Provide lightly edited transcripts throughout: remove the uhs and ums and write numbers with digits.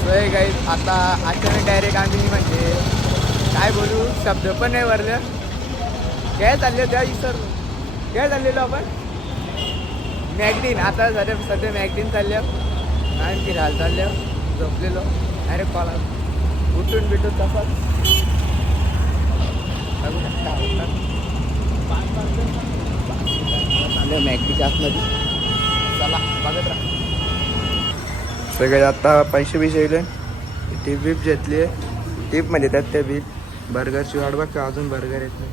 सोय काही आता अचानक डायरेक्ट आम्ही म्हणजे काय बोलू शब्द पण नाही वरलं. काय चालले त्या सर काय चाललेलो आपण मॅगडीन. आता सध्या मॅगडीन चालल्या आणि फिरायला चालल्या. झोपलेलो डायरेक्ट कॉल उठून बिटून तसाच मॅगडीच्या आतमध्ये. चला बघत राहा. सगळे आता पैसे बिशे येले. टीप बीप घेतली आहे. टीप म्हणजे त्यात त्या बीप बर्गरची वाट बघ का अजून बर्गर येत नाही.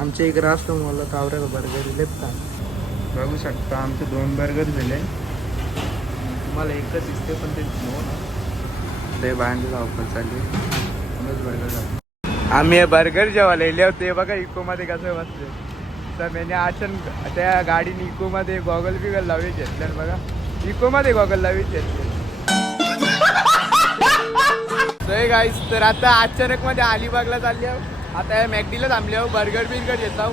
आमच्या इकडं असतो मला कावऱ्या बर्गर लेप का बघू शकता. आमचे 2 बर्गर झाले. तुम्हाला एकच दिसते पण ते ते बाहेरची ऑफर चालली. बर्गर झालं. आम्ही हे बर्गर जेव्हा लिहिले होते बघा इकोमध्ये कसं बसले. तर मी अचानक त्या गाडीने इकोमध्ये गॉगल बिगल लावी घेतले बघा. इकोमध्ये गॉगल लावी घेतले. गाईस तर आता अचानक मध्ये अलिबागला चालली आहो. आता मॅगडीला थांबले आहो. बर्गर बिर्गर येत आहो.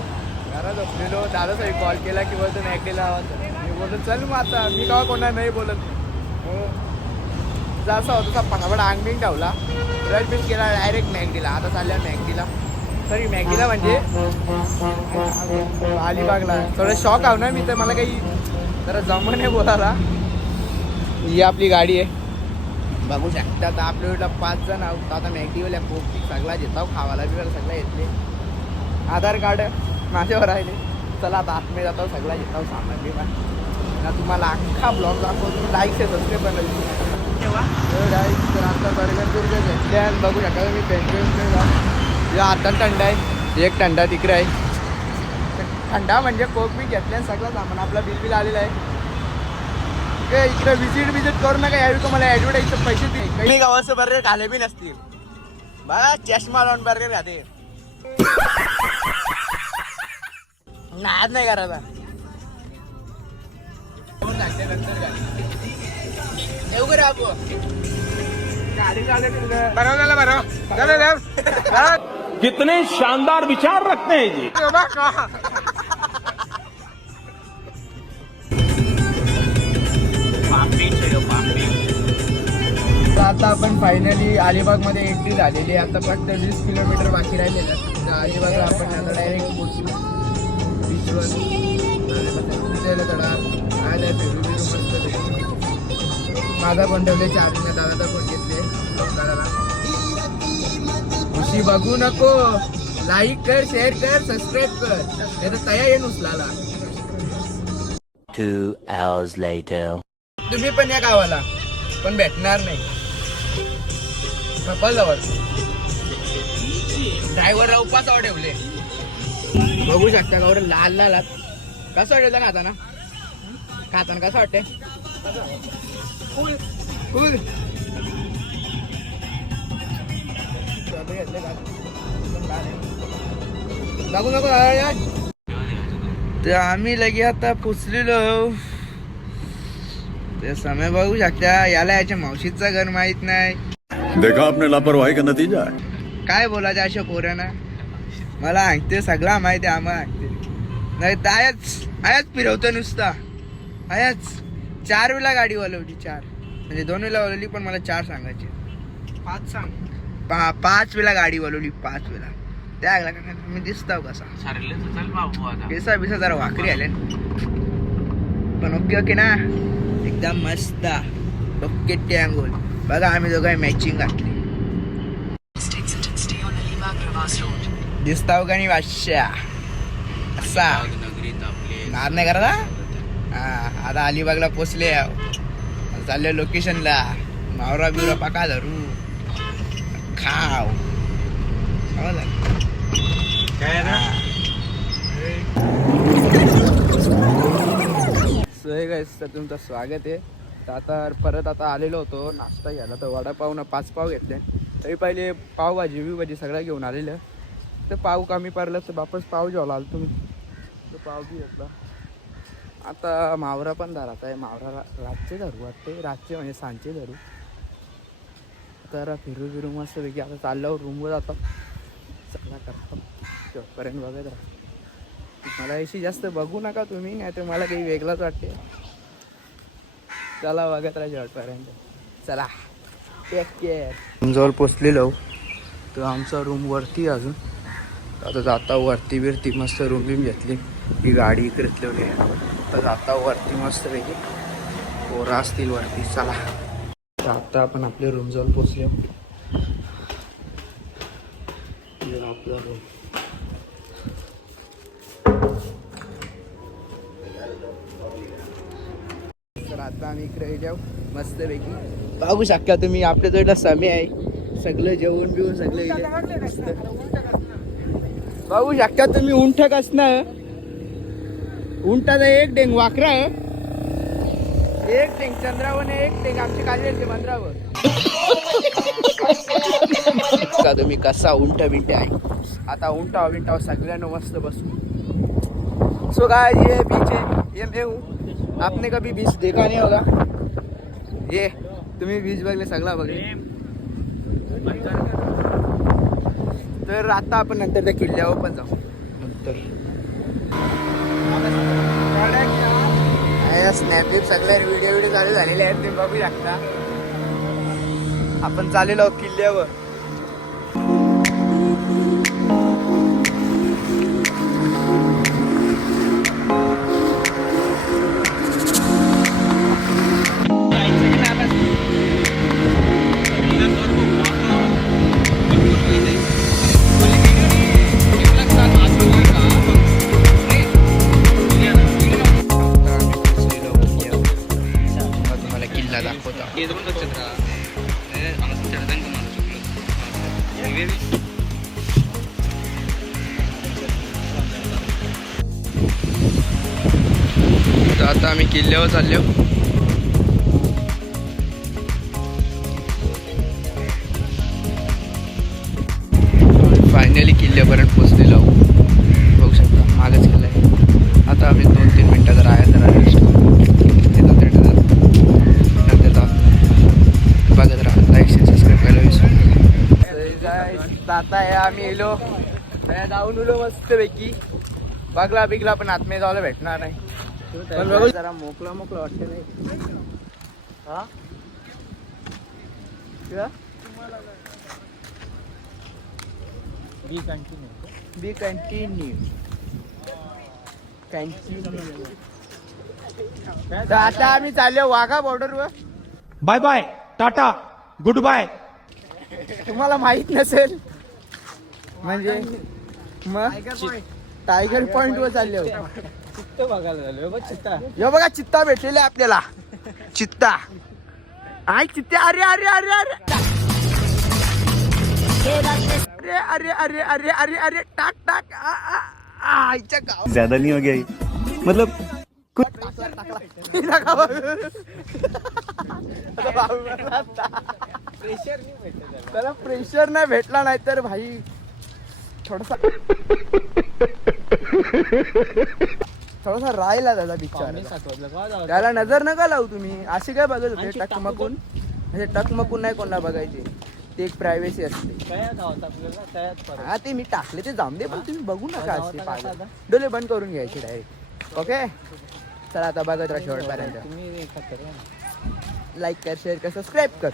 घरात असलेलो दादा साहेब कॉल केला की बोलतो मॅगडीला आवाज. मी बोलतो चल मग आता मी का कोणा नाही बोलत. जसा होता तसा पटापट अंगबिंग ठेवला. ब्रश बिश केला डायरेक्ट मॅगडीला. आता चालल्या मॅगडीला. सॉरी मॅगडीला म्हणजे अलिबागला. थोडं शॉक आहो ना मी तर. मला काही जरा जमं नाही बोलायला. ही आपली गाडी आहे बघू शकता. आता आपल्या 5 जण आहोत. आता मॅगडीवाल्या कोक सगळा घेताव खावाला बिवायला सगळं येतले. आधार कार्ड माझ्यावर राहिले. चला आता आतमध्ये जातो सगळा घेताव सामान बिमान. तुम्हाला अख्खा ब्लॉग दाखवतो. लाईक से सबस्क्राईब करायला तर आता बर्गर बिर्गर घेतले आणि बघू शकता मी पेंट आता थंड आहे. एक थंडा तिकडे आहे. थंडा म्हणजे कोक बी घेतले आणि सगळं सामान आपला बिल आलेलं आहे. इकडे विजिट करू नका. यावेळी तुम्हाला ॲडव्हर्टाईजचे पैसे दिले. काही गावाचं बर्गर खाले बी नसतील बघा. चष्मा लावून बर्गर खाते. नाद नाही करायचा. येऊ करे आपण कितने शानदार विचार रखते हैं जी. आता आपण फायनली अलिबागमध्ये एंट्री झालेली. आता फक्त 20 किलोमीटर बाकी राहिलेलं. अलिबागला आपण आता डायरेक्ट पोचू बीचवर. फिरू मस्त. माझा पण ठेवले चार्जिंग. दादाचा पण घेतले करायला. खुशी बघू नको. लाईक कर शेअर कर सबस्क्राईब कर. नाही तर तया येऊन उचलाला. 2 hours later. तुम्ही पण या गावाला पण भेटणार नाही. जवळ ड्रायव्हरला उपासावर ठेवले. बघू शकता गावर लाल लाल. कसं वाटतं खाताना कसं वाटतंय. फुल लागू नको. तर आम्ही लगे आता पोचलेलो. ते समय बघू शकता. याला याच्या मावशीचा घर माहित नाही. देखा आपने लापरवाही का नतीजा है. काय बोलायचं अशा पोऱ्यांना. मला ऐकते सगळा माहिती आहे. आम्हाला ऐकते नाही तर आयाच फिरवतो नुसता. आयाच 4 वेळा गाडी वळवली. 4 म्हणजे 2 वेळा वळवली पण मला 4 सांगायचे. 5 सांग. 5 वेळा गाडी वळवली. 5 वेळा. त्या मी दिसताव कसा केसा बिसा जरा वाकरी आले पण ओके ओके ना. एकदम मस्त ओके टँगोल. बघा आम्ही दोघं मॅचिंग घातली. दिसताव का नाही वाश्या असा नाद नाही करा. आता अलिबागला पोचले. चालले लोकेशनला. मावरा बिवरा पाका धरू खाव. तुमचं स्वागत आहे. तर आता परत आलेलो होतो नाश्ता घ्यायला. तर वडापाव ना 5 पाव घेतले. तरी पहिले पावभाजी बिवभाजी सगळं घेऊन आलेलं. तर पाव कमी पडलं तर वापस पाव जेवला आलो तुम्ही. तर पाव बी घेतला. आता मावरा पण धरात आहे. मावरा रातचे धरू वाटते. रातचे म्हणजे सांजचे धरू. तर फिरू मस्त पैकी. आता चालल्यावर रूमवर जातात. चला करतात शेवटपर्यंत बघत राहा. मला अशी जास्त बघू नका तुम्ही, नाही तर मला काही वेगळंच वाटते. चला बघत राहा शेवटपर्यंत. चला टेक केअर. रूम जवळ पोचलेलो तर आमचा रूम वरती अजून. आता जाता वरती बिरती मस्त रूम बिम घेतली. ही गाडी इकडे ठेवली आहे. तर जाता वरती मस्त पैकी पोरं असतील वरती. चला तर आता आपण आपल्या रूम जवळ पोचलो. आपला रूम तर आता आम्ही इकडे जाऊ मस्त पैकी. बघू शकता तुम्ही आपल्या जवळ समय आहे. सगळं जेवण बिवून सगळं बघू शकता तुम्ही. उंट कसं उंटाचा एक डेंग वाकरा आहे, एक डेंग चंद्रावर, एक डेंग आमच्या काजळचे बंदरावर. का तुम्ही कसा उंट बिंट आहे. आता उंटाव बिंटाव सगळ्यांना मस्त बसू. सो गाइस ये बीच है, ये मैं हूँ. आपने कभी बीच देखा नहीं होगा. ये तुम्ही बीच बघले सगळा बघले. तर आता आपण नंतर त्या किल्ल्यावर पण जाऊ. नंतर स्नॅपडिप सगळ्या व्हिडिओ चालू झालेले आहेत, ते बघू शकता. आपण चाललेलो किल्ल्यावर. आता आम्ही किल्ल्यावर चाललो. फायनली किल्ल्यापर्यंत पोहोचलेलो आहोत. बघू शकता मागच किल्ला आहे. आता आम्ही 2-3 मिनटं जर आहे तर रेस्ट बघत राहा. लाईक शेअर सबस्क्राईब करायला विसरू. आता आम्ही येलो जाऊन उलो मस्त पैकी. बघला बिगला पण आत्मे जायला भेटणार नाही. पण बघू जरा मोकळा मोकळा वाटते नाही. हा बी कंटिन्यू. आता आम्ही चाललो वाघा बॉर्डरवर. Bye bye tata goodbye. तुम्हाला माहित नसेल म्हणजे मग टायगर पॉइंट वर चालले होते. यो बघा चित्ता भेटलेला आहे आपल्याला. चित्ता आय चित्ते. अरे अरे अरे अरे अरे अरे अरे अरे अरे टाक टाक. आईच्या गाव ज्यादा नहीं हो गया ये? मतलब त्याला प्रेशर नाही भेटला नाही तर भाई थोडासा राहिला त्याचा बिचारा. त्याला नजर नका लावू तुम्ही. असे काय बघत होते टकमकून. म्हणजे टकमकून नाही कोणाला बघायचे. ते एक प्रायव्हसी असते. हा ते मी टाकले ते जाऊन दे, पण तुम्ही बघू नका. असे डोले बंद करून घ्यायचे डायरेक्ट. ओके चला आता बघत राहा शेवटपर्यंत. लाईक कर, शेअर कर, सबस्क्राईब कर.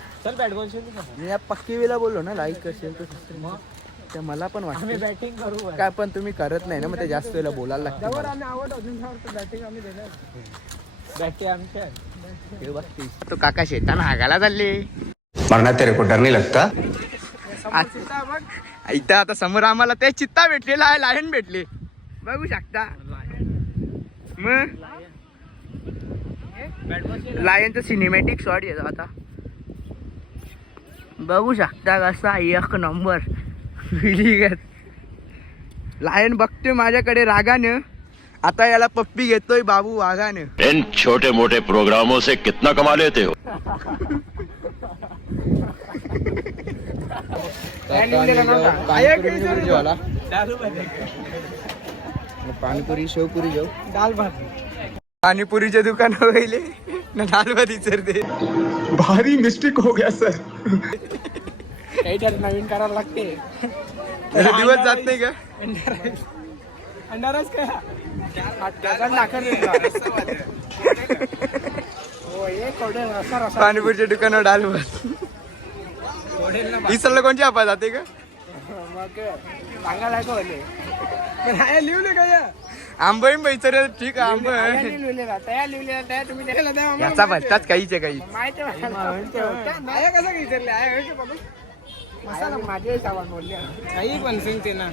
मी या पक्की वेळेला बोललो ना लाईक कर, शेअर कर, सबस्क्राईब. ते मला पण वाटतं बॅटिंग करू काय, पण तुम्ही करत नाही ना, मग ते जास्त वेळेला बोलायला लागतं. तो काका शेताना हागायला चालले. मरना तेरे को डर नहीं लगता? इथं आता समोर आम्हाला ते चित्ता भेटलेला आहे. लायन भेटले बघू शकता. मग लायनचं सिनेमॅटिक शॉट येतो आता बघू शकता. कसा एक नंबर. लायन बघतोय माझ्याकडे रागानं. आता याला पप्पी घेतोय बाबू वाघानं. इन छोटे मोटे प्रोग्रामों से कितना कमा लेते हो? पाणीपुरी शेवपुरी जाऊ. दाल भात पाणीपुरीचे दुकान वगैरे ना दाल भात विचारते. भारी मिस्टेक हो गया सर. काही नवीन करायला लागते. दिवस जात नाही का. अंडारच काय पाणीपुरीच्या दुकानावर डाल बस इसरला कोणची आपा जाते का सांगायला का होते पण हाय लिहले काय आंब सर ठीक आहे आंब लिहिलेला तयार लिहिलेला तयार तुम्ही द्यायला द्या याचा भट्टाच काहीच आहे काही माहिती आहे कसं विचारले आहे मसाला माझे सामान बोलले काही पण सांगते ना